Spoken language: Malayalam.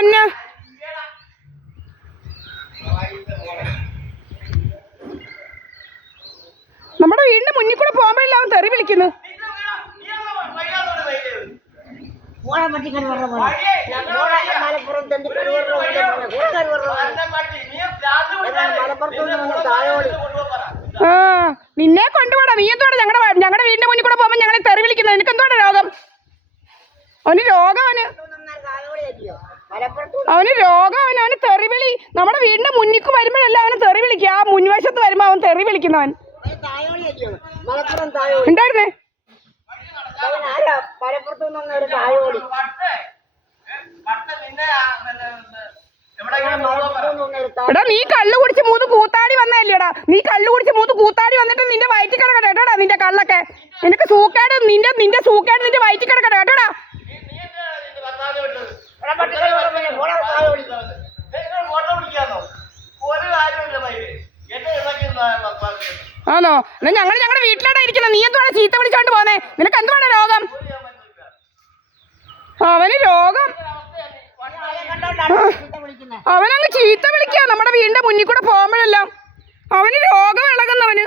പൊന്ന്. നമ്മുടെ വീടിന്റെ മുന്നിൽ കൂടെ പോകുമ്പോഴല്ലേ അവൻ തെറി വിളിക്കുന്നു. നിന്നെ കൊണ്ടുപോടാ. നീ എന്തുവാണ് ഞങ്ങളുടെ വീടിന്റെ മുന്നിൽ കൂടെ പോകുമ്പോ ഞങ്ങളെ തെറി വിളിക്കുന്നത്? നിനക്ക് എന്തുവാണ് രോഗം? അവന് രോഗം. അവന് തെറിവിളി. നമ്മുടെ വീടിന്റെ മുന്നിക്ക് വരുമ്പോഴല്ല അവന് തെറി വിളിക്കുക. ആ മുൻവശത്ത് വരുമ്പോ അവൻ തെറി വിളിക്കുന്നവൻ ഉണ്ടായിരുന്നേ. എടാ നീ കള്ളു കുടിച്ച് മൂന്ന് കൂത്താടി വന്നല്ലേടാ. നീ കള്ളു കുടിച്ച് മൂന്ന് കൂത്താടി വന്നിട്ട് നിന്റെ വയറ്റിൽ കിടക്കട്ടെ കേട്ടോടാ. നിന്റെ കള്ളൊക്കെ നിനക്ക് സൂക്കേട്. നിന്റെ സൂക്കേട് നിന്റെ വയറ്റിൽ കിടക്കട്ടെ കേട്ടോടാ. ആണോ? എന്നാ ഞങ്ങളുടെ വീട്ടിലോട്ടാ ഇരിക്കുന്നത്. നീ എന്തുവാണ് ചീത്ത വിളിച്ചോണ്ട് പോന്നേ? നിനക്ക് എന്തുവാണ് രോഗം? അവന് രോഗം. അവനങ്ങ് ചീത്ത വിളിക്കുക നമ്മുടെ വീടിന്റെ മുന്നിൽ കൂടെ പോകുമ്പോഴെല്ലാം. അവന് രോഗം ഇളകുന്നവന്.